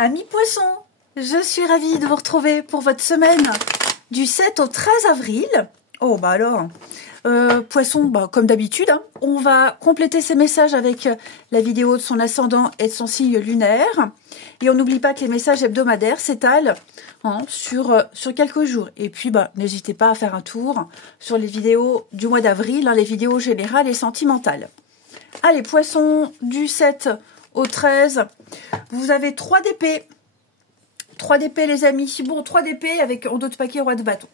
Amis poissons, je suis ravie de vous retrouver pour votre semaine du 7 au 13 avril. Oh bah alors, poisson, bah, comme d'habitude, hein, on va compléter ces messages avec la vidéo de son ascendant et de son signe lunaire. Et on n'oublie pas que les messages hebdomadaires s'étalent sur quelques jours. Et puis, bah, n'hésitez pas à faire un tour sur les vidéos du mois d'avril, les vidéos générales et sentimentales. Allez, poissons, du 7 au 13, vous avez 3 d'épée. 3 d'épée, les amis. Bon, 3 d'épée avec en dos de paquet roi de bâton.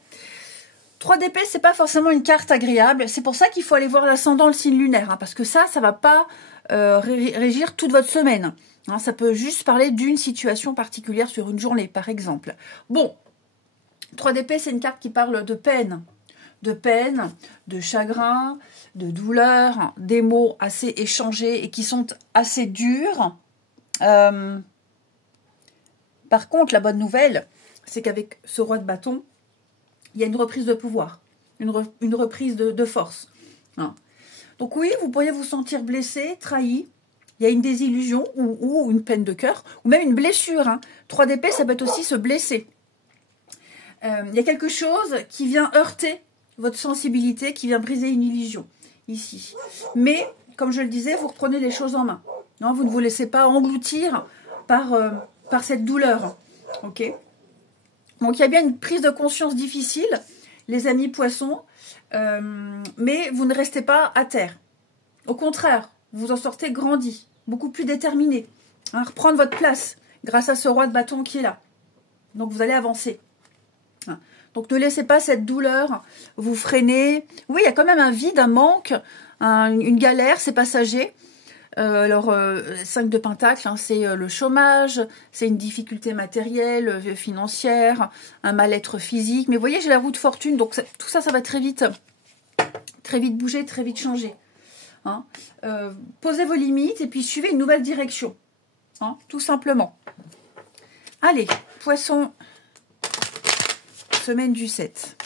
3 d'épée, c'est pas forcément une carte agréable. C'est pour ça qu'il faut aller voir l'ascendant, le signe lunaire. Parce que ça va pas régir toute votre semaine. Ça peut juste parler d'une situation particulière sur une journée, par exemple. Bon, 3 d'épée, c'est une carte qui parle de peine. De chagrin, de douleur, des mots assez échangés et qui sont assez durs. Par contre, la bonne nouvelle, c'est qu'avec ce roi de bâton, il y a une reprise de pouvoir, une reprise de force. Donc oui, vous pourriez vous sentir blessé, trahi. Il y a une désillusion ou une peine de cœur, ou même une blessure. 3 d'épée, ça peut être aussi se blesser. Il y a quelque chose qui vient heurter votre sensibilité, qui vient briser une illusion, ici. Mais, comme je le disais, vous reprenez les choses en main. Vous ne vous laissez pas engloutir par cette douleur. Ok. Donc, il y a bien une prise de conscience difficile, les amis poissons, mais vous ne restez pas à terre. Au contraire, vous en sortez grandi, beaucoup plus déterminé. Reprendre votre place grâce à ce roi de bâton qui est là. Donc, vous allez avancer. Donc, ne laissez pas cette douleur vous freiner. Oui, il y a quand même un vide, un manque, une galère, c'est passager. 5 de Pentacle, c'est le chômage, c'est une difficulté matérielle, financière, un mal-être physique. Mais vous voyez, j'ai la roue de fortune, donc tout ça, ça va très vite bouger, très vite changer. Posez vos limites et puis suivez une nouvelle direction. Tout simplement. Allez, poisson, semaine du 7.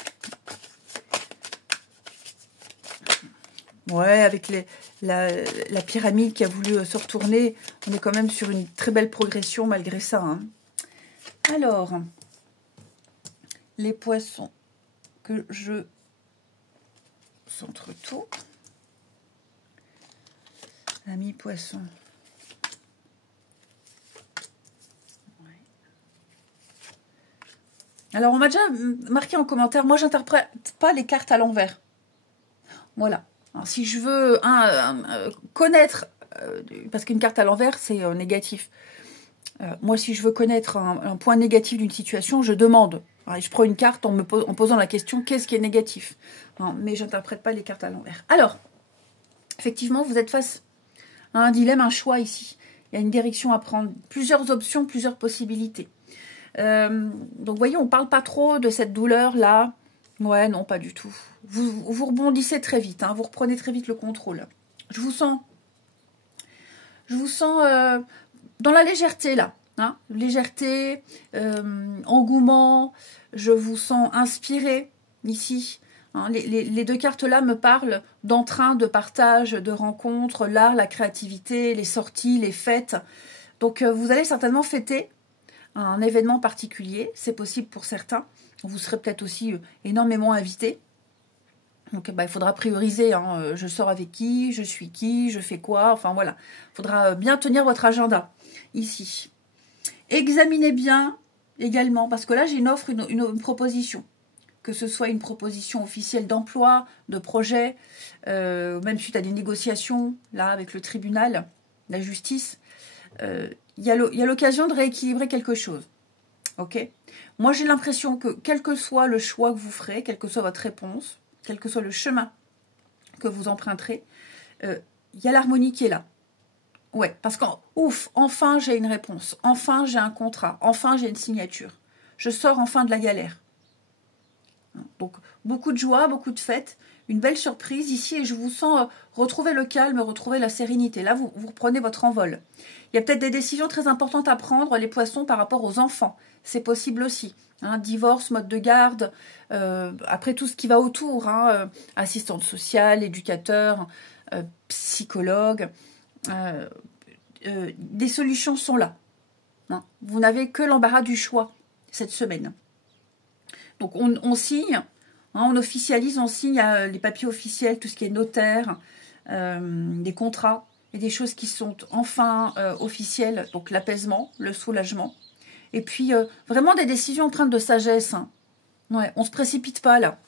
Ouais, avec la pyramide qui a voulu se retourner, on est quand même sur une très belle progression malgré ça. Alors, les poissons que je centre tout. Amis poissons. Ouais. Alors, on m'a déjà marqué en commentaire, moi, j'interprète pas les cartes à l'envers. Voilà. Alors, si je veux connaître, parce qu'une carte à l'envers, c'est négatif. Moi, si je veux connaître un point négatif d'une situation, je demande. Alors, je prends une carte en posant la question, qu'est-ce qui est négatif? Mais je n'interprète pas les cartes à l'envers. Alors, effectivement, vous êtes face à un dilemme, un choix ici. Il y a une direction à prendre, plusieurs options, plusieurs possibilités. Donc, vous voyez, on ne parle pas trop de cette douleur-là. Ouais, non, pas du tout. Vous rebondissez très vite, vous reprenez très vite le contrôle. Je vous sens dans la légèreté, là. Légèreté, engouement, je vous sens inspiré, ici. Les deux cartes-là me parlent d'entrain, de partage, de rencontres, l'art, la créativité, les sorties, les fêtes. Donc, vous allez certainement fêter un événement particulier, c'est possible pour certains. Vous serez peut-être aussi énormément invité. Donc, il faudra prioriser. Je sors avec qui, je suis qui, je fais quoi. Enfin, voilà. Il faudra bien tenir votre agenda ici. Examinez bien également, parce que là, j'ai une offre, une proposition. Que ce soit une proposition officielle d'emploi, de projet, même suite à des négociations, là, avec le tribunal, la justice. Il y a l'occasion de rééquilibrer quelque chose. Ok. Moi, j'ai l'impression que quel que soit le choix que vous ferez, quelle que soit votre réponse, quel que soit le chemin que vous emprunterez, il y a l'harmonie qui est là. Ouais, parce enfin j'ai une réponse, enfin j'ai un contrat, enfin j'ai une signature. Je sors enfin de la galère. Donc, beaucoup de joie, beaucoup de fête, une belle surprise ici et je vous sens retrouver le calme, retrouver la sérénité. Là, vous reprenez votre envol. Il y a peut-être des décisions très importantes à prendre, les poissons, par rapport aux enfants. C'est possible aussi. Divorce, mode de garde, après tout ce qui va autour, assistante sociale, éducateur, psychologue. Des solutions sont là. hein. Vous n'avez que l'embarras du choix cette semaine. Donc on signe, hein, on officialise, on signe les papiers officiels, tout ce qui est notaire, des contrats et des choses qui sont enfin officielles, donc l'apaisement, le soulagement. Et puis vraiment des décisions empreintes de sagesse. Hein. Ouais, on se précipite pas là.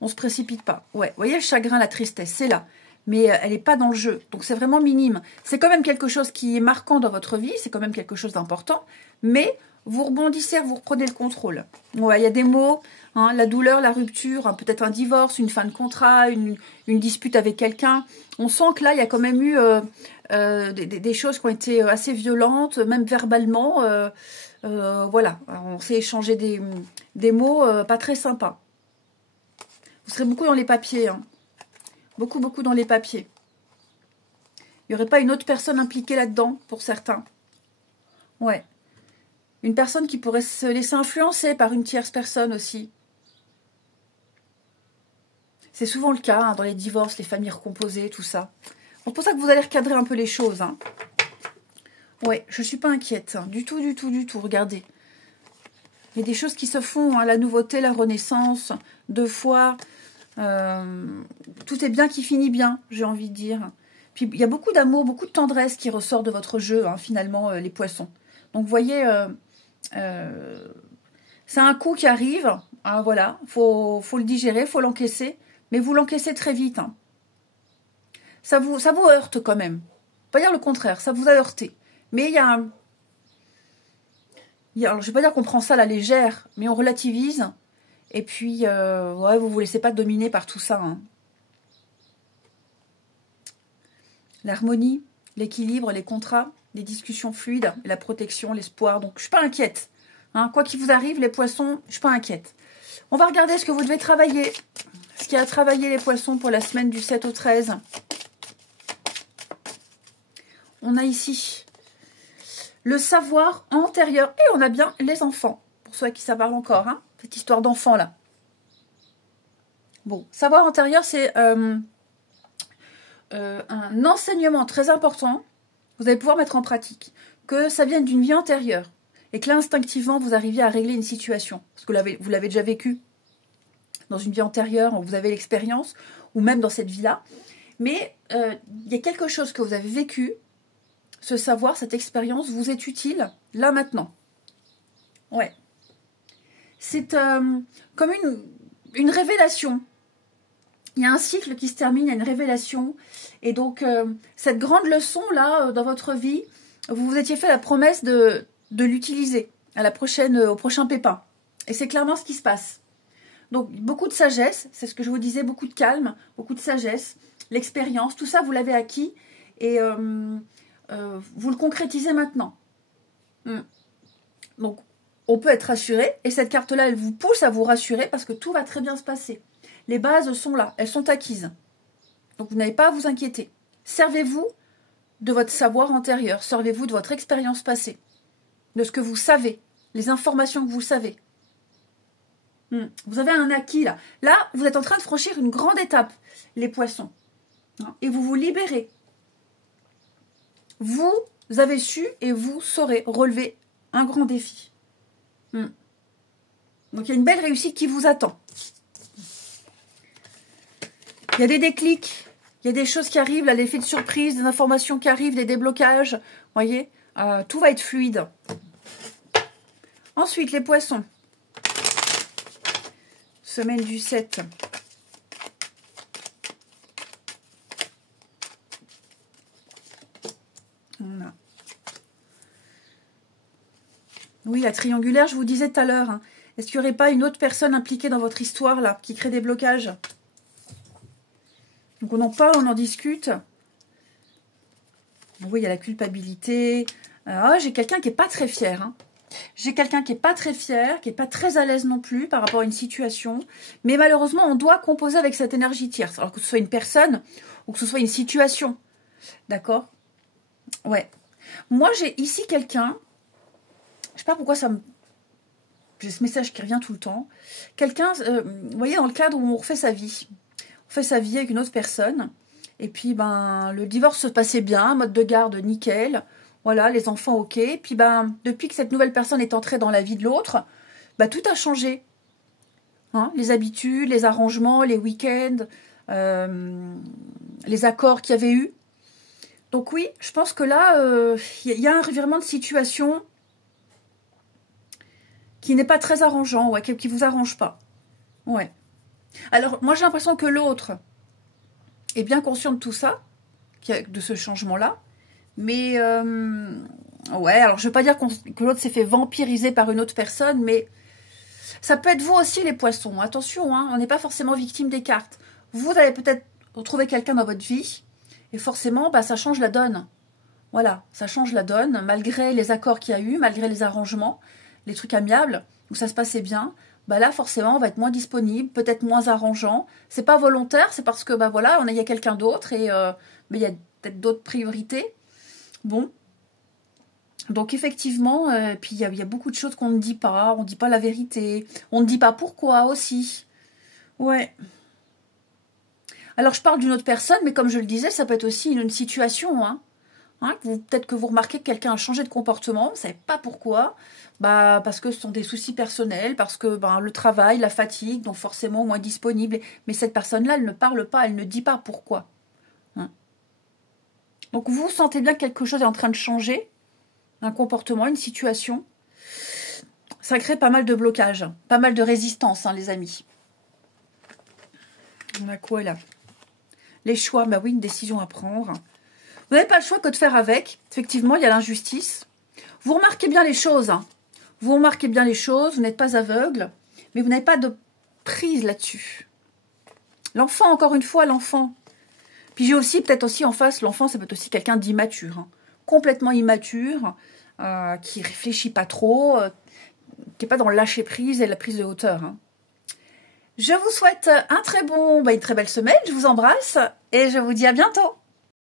On se précipite pas. Ouais, vous voyez le chagrin, la tristesse, c'est là. Mais elle n'est pas dans le jeu. Donc c'est vraiment minime. C'est quand même quelque chose qui est marquant dans votre vie, c'est quand même quelque chose d'important. Mais vous rebondissez, vous reprenez le contrôle. Ouais, il y a des mots, hein, la douleur, la rupture, hein, peut-être un divorce, une fin de contrat, une dispute avec quelqu'un. On sent que là, il y a quand même eu des choses qui ont été assez violentes, même verbalement. Voilà, on s'est échangé des mots pas très sympas. Vous serez beaucoup dans les papiers, hein. Beaucoup, beaucoup dans les papiers. Il n'y aurait pas une autre personne impliquée là-dedans, pour certains. Ouais. Une personne qui pourrait se laisser influencer par une tierce personne aussi. C'est souvent le cas, hein, dans les divorces, les familles recomposées, tout ça. C'est pour ça que vous allez recadrer un peu les choses. Hein. Ouais, je ne suis pas inquiète. Hein, du tout, du tout, du tout. Regardez. Il y a des choses qui se font. Hein, la nouveauté, la renaissance, 2 fois... tout est bien qui finit bien, j'ai envie de dire. Puis il y a beaucoup d'amour, beaucoup de tendresse qui ressort de votre jeu, hein, finalement, les poissons. Donc vous voyez, c'est un coup qui arrive, hein, voilà, faut le digérer, faut l'encaisser, mais vous l'encaissez très vite. Hein. Ça vous heurte quand même. Pas dire le contraire, ça vous a heurté. Mais il y a un... alors, je ne vais pas dire qu'on prend ça à la légère, mais on relativise. Et puis, ouais, vous ne vous laissez pas dominer par tout ça. Hein. L'harmonie, l'équilibre, les contrats, les discussions fluides, la protection, l'espoir. Donc, je ne suis pas inquiète. Hein. Quoi qu'il vous arrive, les poissons, je ne suis pas inquiète. On va regarder ce que vous devez travailler. Ce qu'il y a à travailler, les poissons, pour la semaine du 7 au 13. On a ici le savoir antérieur. Et on a bien les enfants, pour ceux qui ça parle encore, hein. Cette histoire d'enfant là. Bon, savoir antérieur, c'est un enseignement très important. Vous allez pouvoir mettre en pratique. Que ça vienne d'une vie antérieure. Et que là, instinctivement, vous arriviez à régler une situation. Parce que vous l'avez déjà vécu dans une vie antérieure, vous avez l'expérience, ou même dans cette vie-là. Mais il y a quelque chose que vous avez vécu, ce savoir, cette expérience vous est utile, là, maintenant. Ouais. C'est comme une révélation. Il y a un cycle qui se termine, il y a une révélation. Et donc, cette grande leçon-là, dans votre vie, vous vous étiez fait la promesse de l'utiliser au prochain pépin. Et c'est clairement ce qui se passe. Donc, beaucoup de sagesse, c'est ce que je vous disais, beaucoup de calme, beaucoup de sagesse, l'expérience, tout ça, vous l'avez acquis. Et vous le concrétisez maintenant. Donc, on peut être rassuré, et cette carte-là, elle vous pousse à vous rassurer parce que tout va très bien se passer. Les bases sont là, elles sont acquises. Donc, vous n'avez pas à vous inquiéter. Servez-vous de votre savoir antérieur, servez-vous de votre expérience passée, de ce que vous savez, les informations que vous savez. Vous avez un acquis là. Là, vous êtes en train de franchir une grande étape, les poissons. Et vous vous libérez. Vous avez su et vous saurez relever un grand défi. Donc, il y a une belle réussite qui vous attend. Il y a des déclics, il y a des choses qui arrivent, là, l'effet de surprise, des informations qui arrivent, des déblocages. Vous voyez, tout va être fluide. Ensuite, les poissons. Semaine du 7. Voilà. Oui, la triangulaire, je vous disais tout à l'heure. Hein. Est-ce qu'il n'y aurait pas une autre personne impliquée dans votre histoire, là, qui crée des blocages? Donc, on en parle, on en discute. Oui, il y a la culpabilité. J'ai quelqu'un qui n'est pas très fier. Hein. J'ai quelqu'un qui n'est pas très fier, qui n'est pas très à l'aise non plus par rapport à une situation. Mais malheureusement, on doit composer avec cette énergie tierce. Alors que ce soit une personne ou que ce soit une situation. D'accord? Ouais. Moi, j'ai ici quelqu'un... Je sais pas pourquoi ça me... J'ai ce message qui revient tout le temps. Quelqu'un, vous voyez, dans le cadre où on refait sa vie. On fait sa vie avec une autre personne. Et puis, le divorce se passait bien, mode de garde nickel. Voilà, les enfants, ok. Puis ben, depuis que cette nouvelle personne est entrée dans la vie de l'autre, ben, tout a changé. Hein, les habitudes, les arrangements, les week-ends, les accords qu'il y avait eu. Donc oui, je pense que là, y a un revirement de situation qui n'est pas très arrangeant, ouais, qui vous arrange pas. Ouais. Alors, moi, j'ai l'impression que l'autre est bien conscient de tout ça, de ce changement-là. Mais, ouais, alors je ne veux pas dire que l'autre s'est fait vampiriser par une autre personne, mais ça peut être vous aussi, les poissons. Attention, hein, on n'est pas forcément victime des cartes. Vous allez peut-être retrouver quelqu'un dans votre vie, et forcément, bah, ça change la donne. Voilà, ça change la donne, malgré les accords qu'il y a eu, malgré les arrangements, les trucs amiables, où ça se passait bien. Bah là, forcément, on va être moins disponible, peut-être moins arrangeant. C'est pas volontaire, c'est parce que, bah voilà, il y a quelqu'un d'autre, et mais il y a peut-être d'autres priorités. Bon. Donc effectivement, puis il y a beaucoup de choses qu'on ne dit pas, on ne dit pas la vérité, on ne dit pas pourquoi aussi. Ouais. Alors je parle d'une autre personne, mais comme je le disais, ça peut être aussi une situation, hein. Peut-être que vous remarquez que quelqu'un a changé de comportement, vous ne savez pas pourquoi, bah, parce que ce sont des soucis personnels, parce que ben, le travail, la fatigue, donc forcément moins disponible. Mais cette personne-là, elle ne parle pas, elle ne dit pas pourquoi. Hein. Donc vous sentez bien que quelque chose est en train de changer, un comportement, une situation. Ça crée pas mal de blocages, pas mal de résistance, hein, les amis. On a quoi là? Les choix, bah oui, une décision à prendre. Vous n'avez pas le choix que de faire avec. Effectivement, il y a l'injustice. Vous remarquez bien les choses. Hein. Vous remarquez bien les choses. Vous n'êtes pas aveugle. Mais vous n'avez pas de prise là-dessus. L'enfant, encore une fois, l'enfant. Puis j'ai aussi, peut-être aussi en face, l'enfant, ça peut être aussi quelqu'un d'immature. Hein. Complètement immature. Qui réfléchit pas trop. Qui n'est pas dans le lâcher-prise et la prise de hauteur. Hein. Je vous souhaite une très belle semaine. Je vous embrasse. Et je vous dis à bientôt.